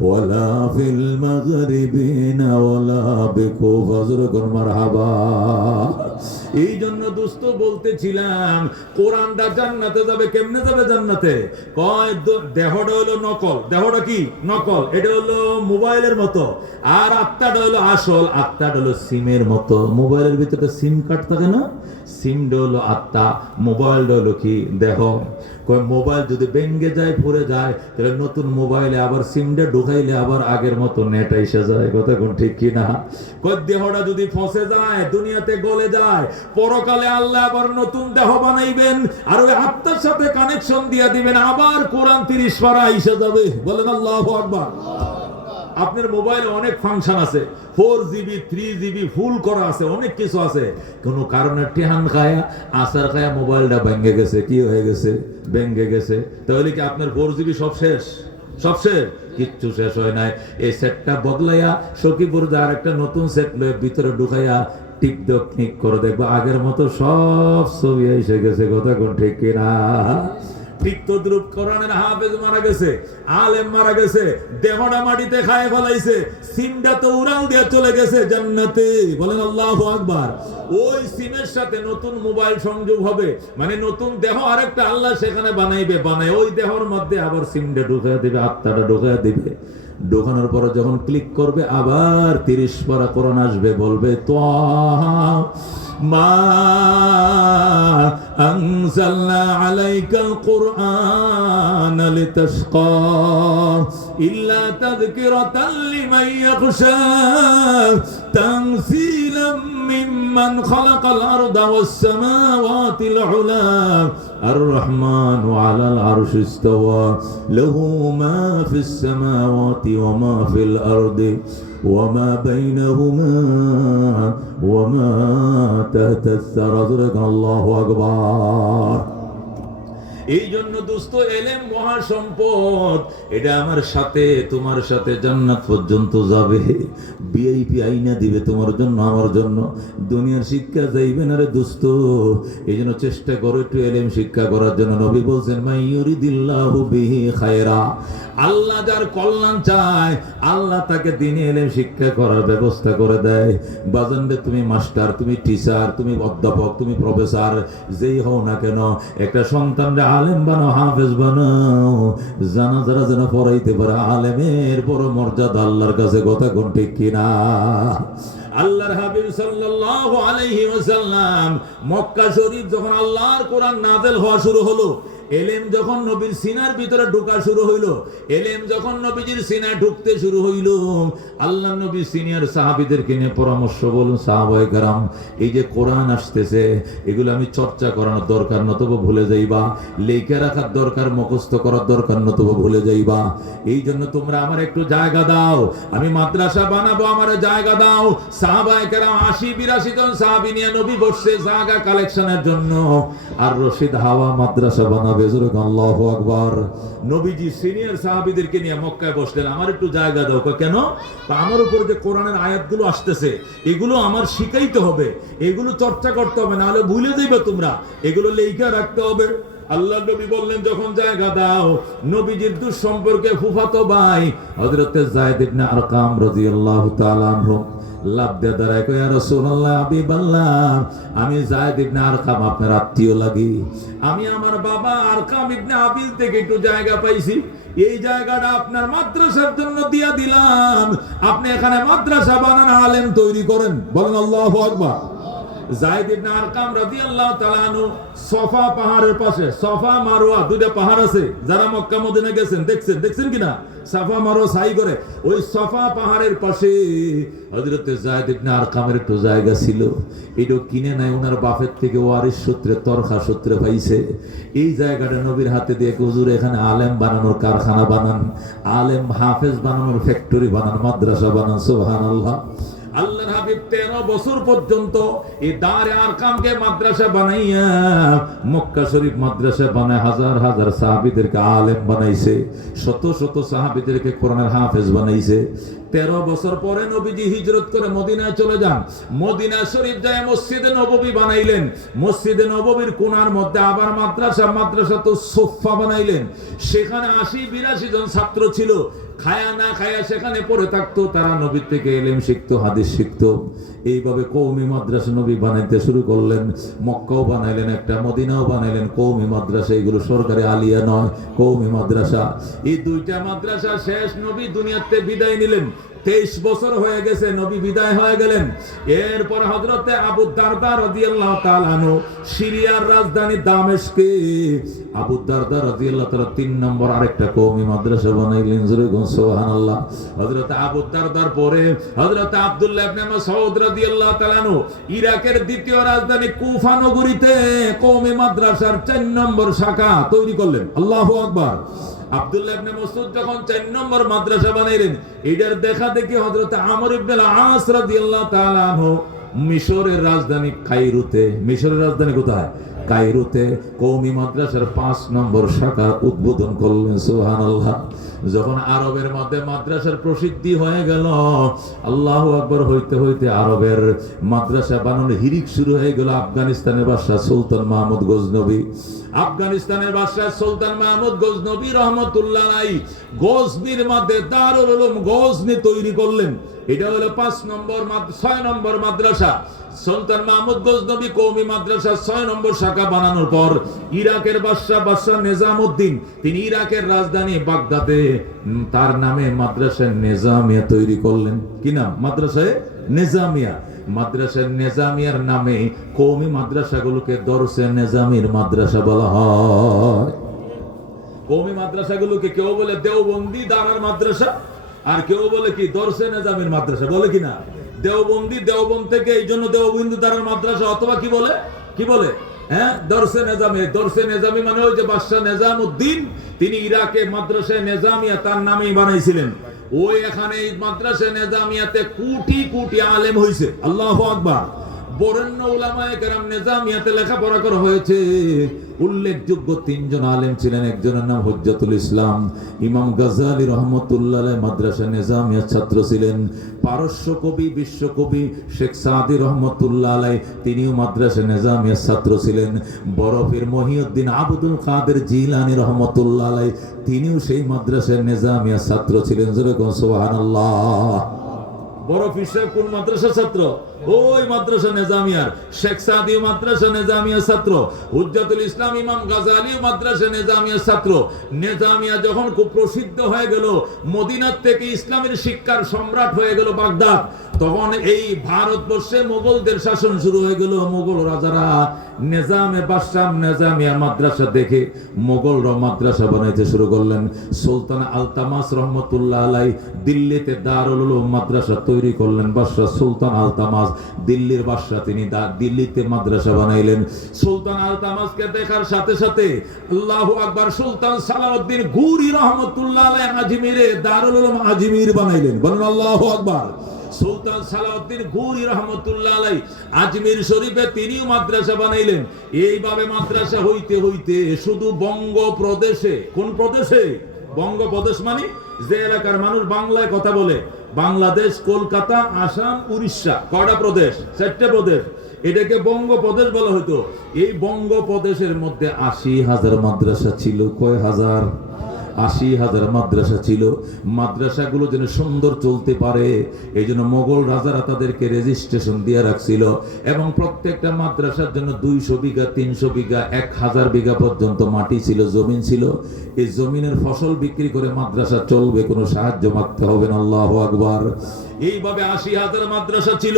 ولا في المغربين ولا بكوفة مرحبا এই জন্য দোস্ত বলতেছিলাম কোরআনটা জান্নাতে যাবে কেমনে যাবে জান্নাতে কয় দেহটা হলো নকল দেহটা কি নকল এটা হলো মোবাইলের মতো আর আত্মাটা হলো আসল আত্মাটা হলো সিমের মতো মোবাইলের ভিতরে সিম কার্ড থাকে না সিমটা হলো আত্মা মোবাইলটা হলো কি দেহ কয় মোবাইল যদি ভেঙে যায় পুড়ে যায় তাহলে নতুন মোবাইলে আবার সিমটা ঢুকাইলে আবার আগের মতো নেট এসে যায় কথা কোন ঠিক কি না কয় দেহটা যদি ফসে যায় দুনিয়াতে গলে যায় পরকালে আল্লাহ আবার নতুন দেহ বানাইবেন আর ওই আত্মার সাথে কানেকশন দিয়ে দিবেন আবার কোরআন 30 পারা এসে যাবে বলেন আল্লাহু আকবার আপনার মোবাইলে অনেক ফাংশন আছে 4GB 3GB ফুল করা আছে অনেক কিছু আছে কোন কারণে টেহান খায়া আসার খায়া মোবাইলটা ভেঙে গেছে কি হয়ে গেছে ভেঙে গেছে তাহলে কি আপনার 4GB সব শেষ কিচ্ছু শেষ হয় নাই এই সেটটা বদলাইয়া সখীপুর যার একটা নতুন সেট লয়ে ভিতরে ঢুকাইয়া টিকটক করে দেখবো আগের মতো সব ছবি এসে গেছে কথা কোন ঠিক কিনা ঠিক তদ্রুপ কোরআনের হাফেজ মারা গেছে আলেম মারা গেছে দেহটা মাটিতে খায় ফলাইছে সিমটা তো উড়াল দিয়ে চলে গেছে জান্নাতে বলেন আল্লাহু আকবার ওই সিমের সাথে নতুন মোবাইল সংযোগ হবে মানে নতুন দেহ আরেকটা আল্লাহ সেখানে বানায় ওই দেহর মধ্যে আবার সিমটা ঢুকায় দিবে আত্মাটা ঢুকায় দিবে ঢোকানোর পর যখন ক্লিক করবে আবার 30 পারা কোরআন আসবে বলবে তাহা মা আনজালনা আলাইকাল কুরআন লিতাশকা ইল্লা তাযকিরাতাল লিমান ইয়াখশা তানসীলাম মিম্মান খালাকাল আরদা ওয়াস সামাওয়াতিল উলা الرحمن على العرش استوى له ما في السماوات وما في الأرض وما بينهما وما تحت الثرى الله أكبر এই জন্য দোস্ত এলেম মহা সম্পদ এটা আমার সাথে তোমার সাথে জান্নাত পর্যন্ত যাবে ভিআইপি আইনা দিবে তোমার জন্য আমার জন্য দুনিয়ার শিক্ষা যাইবে না রে দোস্ত এই জন্য চেষ্টা করো একটু এলেম শিক্ষা করার জন্য নবী বলছেন মাই ইউরিদিল্লাহু বিহি খায়রা আল্লাহ যার কল্যাণ চায় আল্লাহ তাকে দ্বীনি এলেম শিক্ষা করার ব্যবস্থা করে দেয় বাজানরে তুমি মাস্টার তুমি টিচার তুমি অধ্যাপক তুমি প্রফেসর যেই হও না কেন একটা সন্তানরে আলেম বানাও হাফেজ বানাও জানাজারা যেন পড়াইতে পারে আলেমের বড় মর্যাদা আল্লাহর কাছে কথা কোন ঠিক কিনা আল্লাহর হাবিব সাল্লাল্লাহু আলাইহি ওয়াসাল্লাম মক্কা শরীফ যখন আল্লাহর কোরআন নাযিল হওয়া শুরু হলো এলেম যখন নবীর সিনার ভিতরে ঢোকা শুরু হইল এলেম যখন নবীজির সিনায় ঢুকতে শুরু হইল আল্লাহ নবী সিনিয়র সাহাবীদেরকে নিয়ে পরামর্শ বলুন সাহাবায়ে কেরাম এই যে কোরআন আসতেছে এগুলো আমি চর্চা করানোর দরকার নতুবা ভুলে যাইবা লেখা রাখার দরকার মুখস্থ করার দরকার নতুবা ভুলে যাইবা এই জন্য তোমরা আমার একটু জায়গা দাও আমি মাদ্রাসা বানাবো আমার জায়গা দাও সাহাবায়ে কেরাম 80-82 জন সাহাবী নিয়ে নবী বসছে জায়গা কালেকশনের জন্য আর রশিদ হাওয়া মাদ্রাসা বানাবে আল্লাহু আকবার নবীজি সিনিয়র সাহাবীদেরকে নিয়ে মক্কায় বসলেন আমার একটু জায়গা দাও কেন আমার উপর যে কোরআনের আয়াতগুলো আসতেছে এগুলো আমার শিখাইতে হবে এগুলো চর্চা করতে হবে না হলে ভুলে যাইবে তোমরা এগুলো লেখা রাখতে হবে আল্লাহ নবী বললেন যখন জায়গা দাও নবীজির দুঃসম্পর্কে ফুফাতো ভাই হযরত যায়েদ ইবনে আরকাম রাদিয়াল্লাহু তাআলা আনহু লাভ দিয়ে দাঁড়ায় কয় ইয়া রাসূলুল্লাহ হাবিবাল্লাহ আমি যায়েদ ইবনে আরকাম আপনার আত্মীয় লাগি আমি আমার বাবা আরকাম ইবনে আবিল থেকে একটু জায়গা পাইছি এই জায়গাটা আপনার মাদ্রাসার জন্য দিয়া দিলাম আপনি এখানে মাদ্রাসা বানান আলেম তৈরি করেন বলেন আল্লাহু আকবার যায়েদ ইবনে আরকাম রাদিয়াল্লাহু তাআলা আনহু সফা পাহাড়ের পাশে সফা মারওয়া দুটো পাহাড় আছে যারা মক্কা মদিনা গেছেন দেখছেন কিনা সাফা মারওয়া সাই করে ওই সফা পাহাড়ের পাশে হযরত যায়েদ ইবনে আরকামের একটু জায়গা ছিল এটা কিনে নাই ওনার বাপের থেকে ওয়ারিশ সূত্রে তরখা সূত্রে পাইছে এই জায়গাটা নবীর হাতে দিয়ে হুজুর এখানে আলেম বানানোর কারখানা বানান আলেম হাফেজ বানানোর ফ্যাক্টরি বানান মাদ্রাসা বানান সুবহানাল্লাহ আল্লাহর হাবিব শরীফ 13 বছর পর্যন্ত এই দারে আরকামকে মাদ্রাসা বানাইয়া মক্কা শরীফ মাদ্রাসা বানায় হাজার হাজার সাহাবীদেরকে আলেম বানাইছে, শত শত সাহাবীদেরকে কোরআনের হাফেজ বানাইছে। 13 বছর পরে নবীজি হিজরত করে মদিনায় চলে যান। মদিনা শরীফ যায় মসজিদে নববী বানাইলেন। মসজিদে নববীর কোণার মধ্যে আবার মাদ্রাসা তো সোফা বানাইলেন। সেখানে 80-82 জন ছাত্র ছিল। খায়া না খায়া সেখানে পড়ে থাকতো, তারা নবীর থেকে ইলম শিখতো, হাদিস শিখতো। এইভাবে কওমি মাদ্রাসা নবী বানাইতে শুরু করলেন। মক্কাও বানাইলেন একটা, মদিনাও বানাইলেন কওমি মাদ্রাসা। এগুলো সরকারি আলিয়া নয়, কওমি মাদ্রাসা। এই দুইটা মাদ্রাসা শেষ, নবী দুনিয়াতে বিদায় নিলেন। 23 বছর হয়ে গেছে, নবী বিদায় হয়ে গেলেন। এরপর হযরতে আবু দারদা রাদিয়াল্লাহু তাআলা আনহু সিরিয়ার রাজধানী দামেস্কে আবু দারদা রাদিয়াল্লাহু তাআলা 3 নম্বর আরেকটা কওমি মাদ্রাসা বানাইলেন। সুবহানাল্লাহ। হযরতে আবু দারদার পরে হযরতে আব্দুল্লাহ ইবনে মাসউদ রাদিয়াল্লাহু তাআলা আনহু ইরাকের দ্বিতীয় রাজধানী কুফা নগরীতে কওমি মাদ্রাসার 4 নম্বর শাখা তৈরি করলেন। আল্লাহু আকবার। আব্দুল্লাহ ইবনে মাসউদ যখন 4 নম্বর মাদ্রাসা বানাইলেন, এটার দেখা দেখি হযরত আমর ইবনে আল-আস রাদিয়াল্লাহু তাআলা আনহু মিশরের রাজধানী কায়রোতে, মিশরের রাজধানী কোথায়? কায়রোতে কওমি মাদ্রাসার 5 নম্বর শাখা উদ্বোধন করলেন। সুবহানাল্লাহ। যখন আরবের মধ্যে মাদ্রাসার প্রসিদ্ধি হয়ে গেল, আল্লাহু আকবার হইতে হইতে আরবের মাদ্রাসা বানানোর হিরিক শুরু হয়ে গেল। আফগানিস্তানের বাদশা সুলতান মাহমুদ গজনবী, আফগানিস্তানের বাদশা সুলতান মাহমুদ গজনবী রহমতুল্লাহ আলাইহি গজনির মধ্যে দারুল উলুম গজনি তৈরি করলেন। এটা হলো 6 নম্বর মাদ্রাসা। সুলতান মাহমুদ গজনবী কওমি মাদ্রাসা 6 নম্বর শাখা বানানোর পর ইরাকের বাদশা নিজামউদ্দিন, তিনি ইরাকের রাজধানী বাগদাদে তার নামে মাদ্রাসা নিজামিয়া তৈরি করলেন। কি নাম? মাদ্রাসায়ে নিজামিয়া। মাদ্রাসা নিজামিয়ার নামে কওমি মাদ্রাসাগুলোকে দরসে নিজামির মাদ্রাসা বলা হয়। কওমি মাদ্রাসাগুলোকে কেউ বলে দেওবন্দি দারার মাদ্রাসা, আর কেউ বলে কি দরসে নিজামির মাদ্রাসা, বলে কি না? দেওবন্দি, দেওবন্দ থেকে এই জন্য দেওবন্দি দারার মাদ্রাসা, অথবা কি বলে হ্যাঁ দরসে নিজামি। দরসে নিজামি মানে ওই যে বাদশা নিজামউদ্দিন, তিনি ইরাকে মাদ্রাসা নিজামিয়া তার নামেই বানাইছিলেন। ওই এখানে এই মাদ্রাসা নিজামিয়াতে কোটি কোটি আলেম হইছে। আল্লাহু আকবার। বরেণ্য উলামায়ে কেরাম নিজামিয়াতে লেখাপড়া করা হয়েছে। উল্লেখযোগ্য 3 জন আলেম ছিলেন। একজনের নাম হুজ্জাতুল ইসলাম ইমাম গাজ্জালী রাহমাতুল্লাহ আলাইহি মাদ্রাসা নিজামিয়ার ছাত্র ছিলেন। পারস্য কবি, বিশ্বকবি শেখ সাদী রাহমাতুল্লাহ আলাইহি, তিনিও মাদ্রাসা নিজামিয়ার ছাত্র ছিলেন। বরফের মহিউদ্দিন আব্দুল কাদের জিলানী রাহমাতুল্লাহ আলাইহি, তিনিও সেই মাদ্রাসা নিজামিয়ার ছাত্র ছিলেন। যেরকম সুবহানাল্লাহ। বড় পীর সাহেব কোন মাদ্রাসার ছাত্র? ওই মাদ্রাসা নিজামিয়ার। শেখ সাদী মাদ্রাসা নিজামিয়ার ছাত্র। হুজ্জাতুল ইসলাম ইমাম গাজ্জালী মাদ্রাসা নিজামিয়ার ছাত্র। নিজামিয়া যখন খুব প্রসিদ্ধ হয়ে গেল, মদিনার থেকে ইসলামের শিক্ষার সম্রাট হয়ে গেল বাগদাদ, তখন এই ভারতবর্ষে মোগলদের শাসন শুরু হয়ে গেল। মোগল রাজারা নিজামে বাদশাহ নিজামিয়া মাদ্রাসা দেখে মোগলরা মাদ্রাসা বানাইতে শুরু করলেন। সুলতান আলতামাস রহমতুল্লাহ আলাইহি দিল্লিতে দারুল উলুম মাদ্রাসা তৈরি করলেন। বাদশাহ সুলতান আলতামাস, দিল্লির বাদশাহ, তিনি দিল্লিতে মাদ্রাসা বানাইলেন। সুলতান আলতামাসকে দেখার সাথে সাথে আল্লাহু আকবার, সুলতান সালাউদ্দিন গুরি রহমতুল্লাহ আলাইহি আজমিরে দারুল উলুম আজমির বানাইলেন। বলুন আল্লাহু আকবার। সুলতান সালাউদ্দিন গুরি রহমতুল্লাহ আলাইহি আজমির শরীফে তিনিও মাদ্রাসা বানাইলেন। এইভাবে মাদ্রাসা হইতে হইতে শুধু বঙ্গপ্রদেশে, কোন প্রদেশে? বঙ্গপ্রদেশ মানে যে এলাকার মানুষ বাংলায় কথা বলে, বাংলাদেশ, কলকাতা, আসাম, উড়িষ্যা, কয়টা প্রদেশ? 4টে প্রদেশ। এটাকে বঙ্গপ্রদেশ বলা হতো। এই বঙ্গপ্রদেশের মধ্যে 80,000 মাদ্রাসা ছিল। কয় হাজার? 80,000 মাদ্রাসা ছিল। মাদ্রাসাগুলো যেন সুন্দর চলতে পারে, এই জন্য মোগল রাজারা তাদেরকে রেজিস্ট্রেশন দিয়ে রাখছিল, এবং প্রত্যেকটা মাদ্রাসার জন্য 200 বিঘা, 300 বিঘা, 1000 বিঘা পর্যন্ত মাটি ছিল, জমিন ছিল। এই জমিনের ফসল বিক্রি করে মাদ্রাসা চলবে, কোনো সাহায্য মাগতে হবে না। আল্লাহু আকবার। এইভাবে 80,000 মাদ্রাসা ছিল।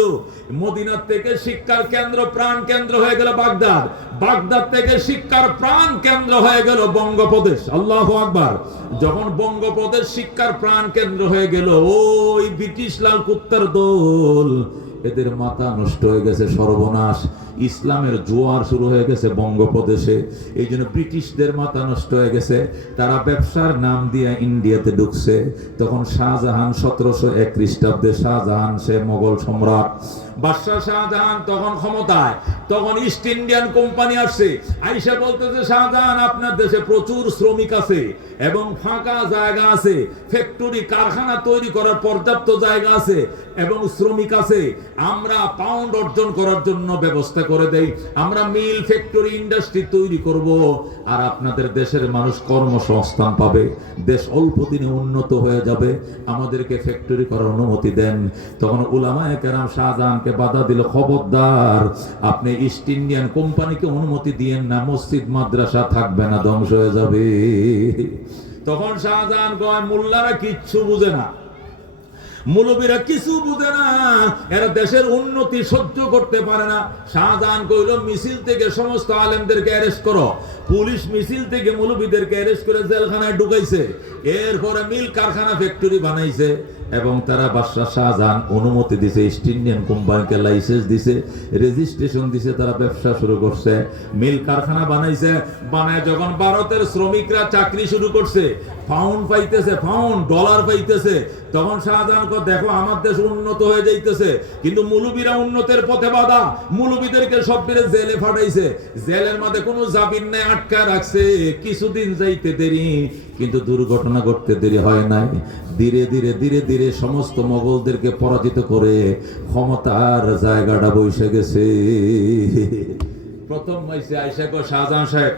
মদিনার থেকে শিক্ষার কেন্দ্র, প্রাণ কেন্দ্র হয়ে গেল বাগদাদ। বাগদাদ থেকে শিক্ষার প্রাণ কেন্দ্র হয়ে গেল বঙ্গপ্রদেশ। আল্লাহু আকবার। যখন বঙ্গপ্রদেশ শিক্ষার প্রাণ কেন্দ্র হয়ে গেল, ওই ব্রিটিশ লাল কুত্তার দল, এদের মাথা নষ্ট হয়ে গেছে, সর্বনাশ। ইসলামের জোয়ার শুরু হয়ে গেছে বঙ্গপ্রদেশে। এই জন্য ব্রিটিশদের মাথা নষ্ট হয়ে গেছে। তারা ব্যবসার নাম দিয়ে ইন্ডিয়াতে ঢুকছে। তখন শাহজাহান 1701 খ্রিস্টাব্দে, শাহজাহান সে মোগল সম্রাট, বাদশাহ শাহজাহান তখন ক্ষমতায়, তখন ইস্ট ইন্ডিয়ান কোম্পানি আসছে, আইসা বলতেছে শাহজাহান আপনার দেশে প্রচুর শ্রমিক আছে এবং ফাঁকা জায়গা আছে, ফ্যাক্টরি কারখানা তৈরি করার পর্যাপ্ত জায়গা আছে এবং শ্রমিক আছে, আমরা পাউন্ড অর্জন করার জন্য ব্যবস্থা করে দেই, আমরা মিল ফ্যাক্টরি ইন্ডাস্ট্রি তৈরি করব, আর আপনাদের দেশের মানুষ কর্মসংস্থান পাবে, দেশ অল্প দিনে উন্নত হয়ে যাবে, আমাদেরকে ফ্যাক্টরি করার অনুমতি দেন। তখন উলামায়ে কেরাম শাহজাহানকে বাধা দিল, খবরদার আপনি ইস্ট ইন্ডিয়ান কোম্পানিকে অনুমতি দিয়েন না, মসজিদ মাদ্রাসা থাকবে না, ধ্বংস হয়ে যাবে। তখন শাহজাহান কয় মোল্লারা কিচ্ছু বুঝে না, মৌলবীরা কিছু বুঝে না, এরা দেশের উন্নতি সহ্য করতে পারে না। শাহজাহান কইল মিছিল থেকে সমস্ত আলেমদেরকে অ্যারেস্ট করো। পুলিশ মিছিল থেকে মৌলবীদেরকে অ্যারেস্ট করে জেলখানায় ঢুকাইছে, এরপরে মিল কারখানা ফ্যাক্টরি বানাইছে এবং তারা বাদশাহ শাহজাহান অনুমতি দিছে, ইস্ট ইন্ডিয়ান কোম্পানিকে লাইসেন্স দিছে, রেজিস্ট্রেশন দিছে, তারা ব্যবসা শুরু করছে, মিল কারখানা বানাইছে। বানায় যখন ভারতের শ্রমিকরা চাকরি শুরু করছে, পাউন্ড পাইতেছে, পাউন্ড ডলার পাইতেছে, তখন শাহজাহান দেখো আমার দেশ উন্নত হয়ে যাইতেছে, কিন্তু মৌলবীরা উন্নতের পথে বাধা, মৌলবীদেরকে সব বেড়ে জেলে ফাটাইছে, জেলের মধ্যে কোনো জামিন নাই, আটকা রাখছে। কিছুদিন যাইতে দেরি, কিন্তু দুর্ঘটনা ঘটতে দেরি হয় নাই। ধীরে ধীরে ধীরে ধীরে সমস্ত মোগলদেরকে পরাজিত করে ক্ষমতার জায়গাটা বসে গেছে। প্রথম হয়েছে আইসা গো শাহজাহান সাহেব,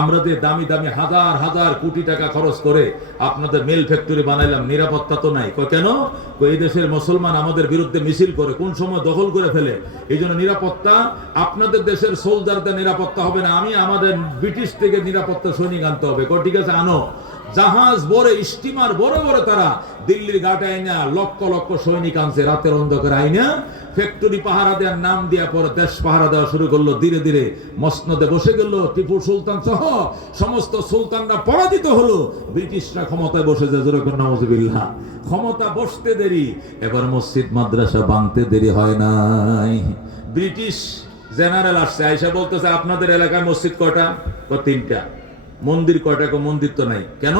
আমরা যে দামি দামি হাজার হাজার কোটি টাকা খরচ করে আপনাদের মিল ফ্যাক্টরি বানাইলাম, নিরাপত্তা তো নাই। কেন? এই দেশের মুসলমান আমাদের বিরুদ্ধে মিছিল করে, কোন সময় দখল করে ফেলে, এই জন্য নিরাপত্তা আপনাদের দেশের সোলজারদের নিরাপত্তা হবে না, আমি আমাদের ব্রিটিশ থেকে নিরাপত্তা সৈনিক আনতে হবে। ঠিক আছে, আনো। জাহাজ বড়, স্টিমার বড় বড়, তারা দিল্লির ঘাটে আইনা লক্ষ লক্ষ সৈনিক আনছে, রাতের অন্ধকারে আইনা ফ্যাক্টরি পাহারা দেওয়ার নাম দিয়া পরে দেশ পাহারা দেওয়া শুরু করলো। ধীরে ধীরে মসনদে বসে গেল, টিপু সুলতান সহ সমস্ত সুলতানরা পরাজিত হলো, ব্রিটিশরা ক্ষমতায় বসে যায়। যেরকম নাউজুবিল্লাহ, ক্ষমতা বসতে দেরি, এবার মসজিদ মাদ্রাসা বানতে দেরি হয় নাই। ব্রিটিশ জেনারেল আসছে, আইসা বলতেছে আপনাদের এলাকায় মসজিদ কয়টা? 3টা। মন্দির কয়টা? মন্দির তো নাই। কেন?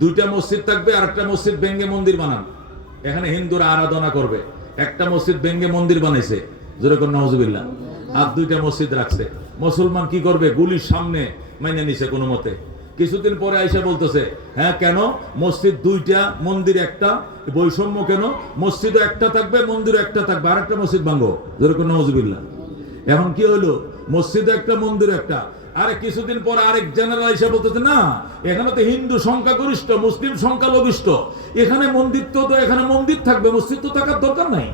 2টা মসজিদ থাকবে, আর একটা মসজিদ ভেঙ্গে মন্দির বানান, এখানে হিন্দুরা আরাধনা করবে। একটা মসজিদ ভেঙ্গে মন্দির বানাইছে, যেরকম নাউজুবিল্লাহ, আর 2টা মসজিদ রাখছে। মুসলমান কি করবে? গুলির সামনে মাইনে নিছে কোনো মতে। কিছুদিন পরে আইসা বলতেছে হ্যাঁ কেন মসজিদ 2টা মন্দির একটা, বৈষম্য কেন? মসজিদও একটা থাকবে, মন্দিরও একটা থাকবে, আর একটা মসজিদ ভাঙবো, যেরকম নাউজুবিল্লাহ। এখন কি হলো? মসজিদও একটা, মন্দির একটা। আরে কিছুদিন পর আরেক জেনারেল হিসাবে বলতেছে না, এখানে তো হিন্দু সংখ্যাগরিষ্ঠ, মুসলিম সংখ্যালঘিষ্ঠ, এখানে মন্দির তো এখানে মন্দির থাকবে, মসজিদ তো থাকার দরকার নাই।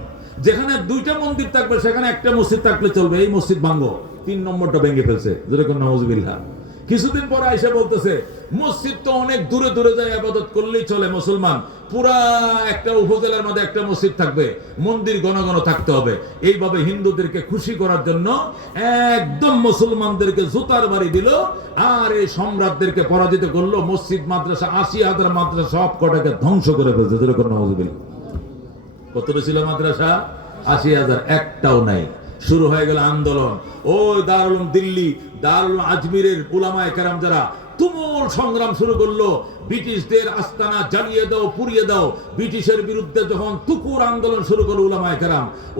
যেখানে 2টা মন্দির থাকবে সেখানে একটা মসজিদ থাকলে চলবে, এই মসজিদ ভাঙো। 3 নম্বরটা ভেঙে ফেলছে, যেরকম নাউজুবিল্লাহ। কিছুদিন পর আইসা বলতেছে মসজিদ তো অনেক দূরে দূরে যায়, ইবাদত করলেই চলে, মুসলমান পুরা একটা উপজেলার মধ্যে একটা মসজিদ থাকবে, মন্দির ঘন ঘন থাকতে হবে। এইভাবে হিন্দুদেরকে খুশি করার জন্য একদম মুসলমানদেরকে জুতার বাড়ি দিল, আর এই সম্রাটদেরকে পরাজিত করলো। মসজিদ মাদ্রাসা 80,000 মাদ্রাসা সব কটাকে ধ্বংস করে ফেলছে, যেরকম নাউজুবিল্লাহ। কতটা ছিল মাদ্রাসা? 80,000, একটাও নাই। শুরু হয়ে গেল আন্দোলন। ওই দারুল দিল্লি, দারুল আজমিরের উলামায়ে কেরাম যারা তুমুল সংগ্রাম শুরু করলো, ব্রিটিশদের আস্তানা জ্বালিয়ে দাও, পুড়িয়ে দাও। ব্রিটিশের বিরুদ্ধে যখন তুকুর আন্দোলন শুরু করলো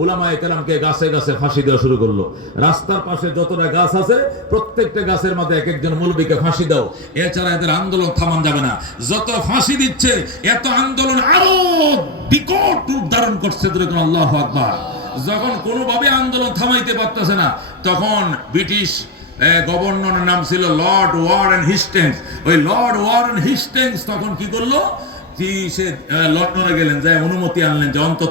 উলামায়ে কেরামকে গাছে গাছে ফাঁসি দেওয়া শুরু করলো। রাস্তার পাশে যতটা গাছ আছে প্রত্যেকটা গাছের মধ্যে এক একজন মৌলবীকে ফাঁসি দাও, এছাড়া এদের আন্দোলন থামান যাবে না। যত ফাঁসি দিচ্ছে এত আন্দোলন আরো বিকট রূপ ধারণ করছে। আল্লাহু আকবার। যখন কোনোভাবে আন্দোলন থামাইতে পারতেছে না, তখন ব্রিটিশ গভর্নরের নাম ছিল লর্ড ওয়ারেন হেস্টিংস। ওই লর্ড ওয়ারেন হেস্টিংস তখন কি করলো? সে লন্ডনে গেলেন, যায় অনুমতি আনলেন যে অন্তত